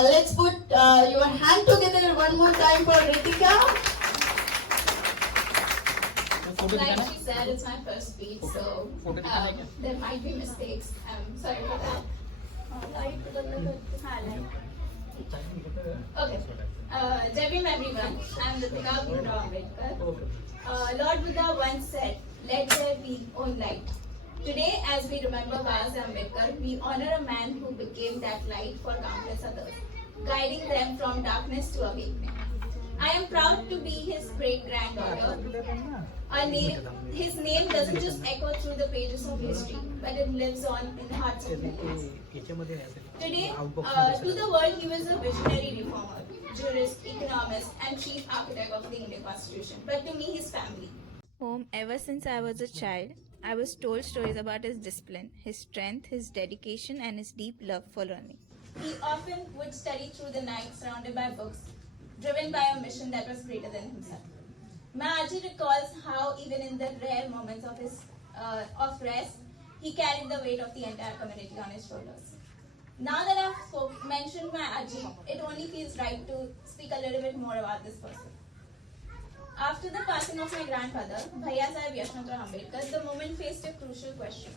Let's put your hand together one more time for Ritika. Like she said, it's my first speech, so there might be mistakes. I'm sorry for that. Okay. Jai Bhim everyone. I'm Ritika Bhimrao Ambedkar. Lord Buddha once said, "Let there be own light." Today, as we remember Baba Ambedkar, we honor a man who became that light for countless others, guiding them from darkness to awakening. I am proud to be his great-granddaughter. His name doesn't just echo through the pages of history, but it lives on in the hearts of millions. Today, to the world, he was a visionary reformer, jurist, economist, and chief architect of the Indian Constitution. But to me, his family. Home, ever since I was a child, I was told stories about his discipline, his strength, his dedication, and his deep love for learning. He often would study through the night surrounded by books, driven by a mission that was greater than himself. Maaji recalls how even in the rare moments of his of rest, he carried the weight of the entire community on his shoulders. Now that I've mentioned Maaji, it only feels right to speak a little bit more about this person. After the passing of my grandfather, Bhaiya Sahib Yashwantrao Ambedkar, the movement faced a crucial question.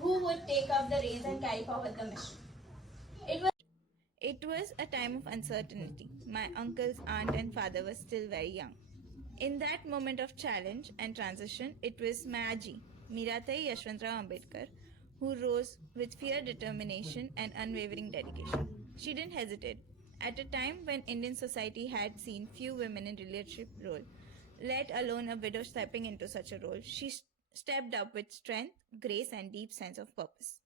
Who would take up the reins and carry forward the mission? It was a time of uncertainty. My uncles, aunt, and father were still very young. In that moment of challenge and transition, it was Maaji, Miratai Yashwantrao Ambedkar, who rose with fierce determination and unwavering dedication. She didn't hesitate. At a time when Indian society had seen few women in leadership role, let alone a widow stepping into such a role, she stepped up with strength, grace, and deep sense of purpose.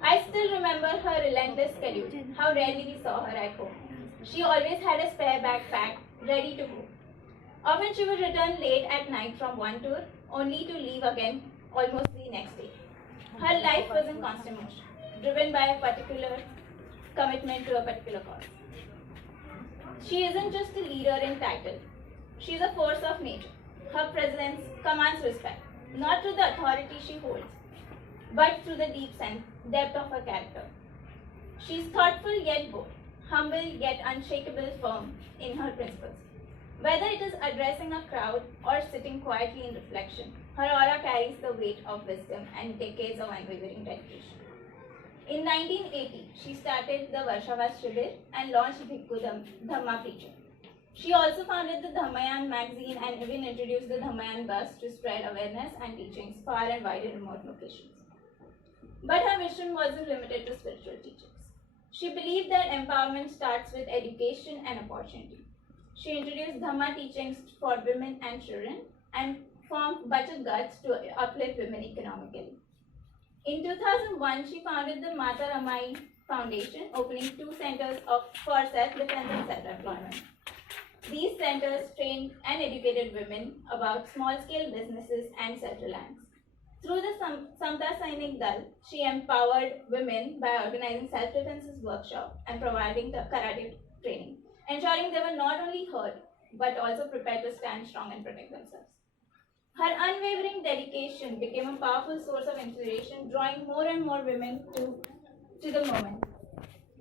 I still remember her relentless schedule, how rarely we saw her at home. She always had a spare backpack ready to go. Often she would return late at night from one tour, only to leave again almost the next day. Her life was in constant motion, driven by a particular commitment to a particular cause. She isn't just a leader in title. She is a force of nature. Her presence commands respect, not through the authority she holds, but through the deep depth of her character. She is thoughtful yet bold, humble yet unshakable, firm in her principles. Whether it is addressing a crowd or sitting quietly in reflection, her aura carries the weight of wisdom and decades of unwavering dedication. In 1980, she started the Varshavas Shibir and launched Bhikkhu Dhamma preaching. She also founded the Dhammayan magazine and even introduced the Dhammayan bus to spread awareness and teachings far and wide in remote locations. But her mission wasn't limited to spiritual teachings. She believed that empowerment starts with education and opportunity. She introduced Dhamma teachings for women and children and formed Bachat Ghats to uplift women economically. In 2001, she founded the Mata Ramai Foundation, opening 2 centers for self-defense and self-employment. These centers trained and educated women about small-scale businesses and self-reliance. Through the Samta Sainik Dal, she empowered women by organizing self-defense workshops and providing the karate training, ensuring they were not only heard, but also prepared to stand strong and protect themselves. Her unwavering dedication became a powerful source of inspiration, drawing more and more women to the movement.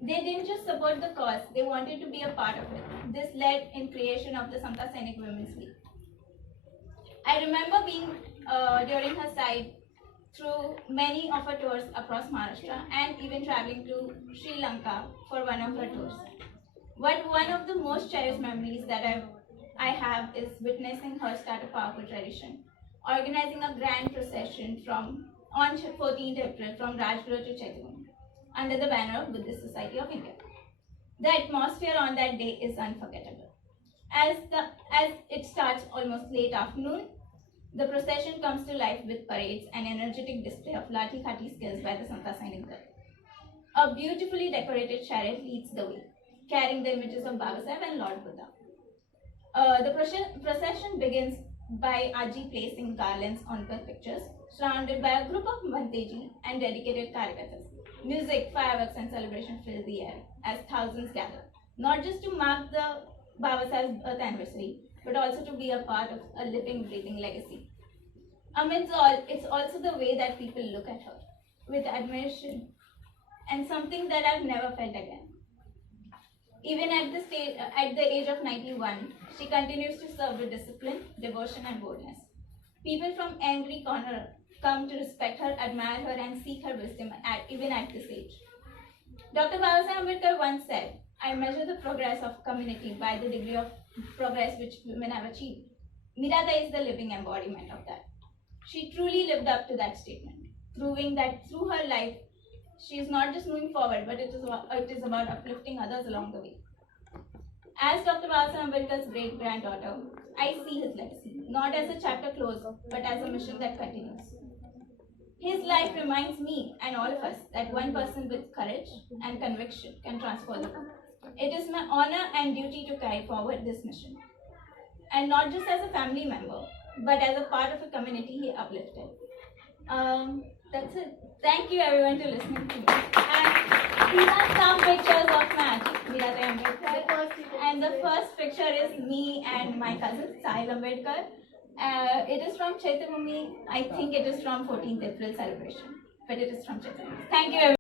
They didn't just support the cause, they wanted to be a part of it. This led in creation of the Samta Sainik Women's League. I remember being during her side through many of her tours across Maharashtra and even traveling to Sri Lanka for one of her tours. But one of the most cherished memories that I have is witnessing her start a powerful tradition, organizing a grand procession on 14th April from Rajguru to Chaitanya under the banner of Buddhist Society of India. The atmosphere on that day is unforgettable. As it starts almost late afternoon, the procession comes to life with parades and energetic display of Lathi Khati skills by the Samta Sainik Dal. A beautifully decorated chariot leads the way, carrying the images of Baba Sahib and Lord Buddha. The procession begins by Aji placing garlands on the pictures, surrounded by a group of Bhanteji and dedicated Karyakartas. Music, fireworks, and celebration fill the air as thousands gather, not just to mark the Baba Sahib's birth anniversary, but also to be a part of a living, breathing legacy. Amidst all, it's also the way that people look at her, with admiration, and something that I've never felt again. Even at the age of 91, she continues to serve with discipline, devotion, and boldness. People from every corner come to respect her, admire her, and seek her wisdom even at this age. Dr. Babasaheb Ambedkar once said, "I measure the progress of community by the degree of progress which women have achieved." Mirabai is the living embodiment of that. She truly lived up to that statement, proving that through her life, she is not just moving forward, but it is about uplifting others along the way. As Dr. Babasaheb Ambedkar's great-granddaughter, I see his legacy, not as a chapter closed, but as a mission that continues. His life reminds me and all of us that one person with courage and conviction can transform the world. It is my honor and duty to carry forward this mission. And not just as a family member, but as a part of a community he uplifted. That's it. Thank you everyone to listening to me. And these are some pictures of my auntie, Mirabai Ambedkar. And the first picture is me and my cousin, Sahil Ambedkar. It is from Chaitya Bhumi. I think it is from 14th April celebration, but it is from Chaitya Bhumi. Thank you everyone.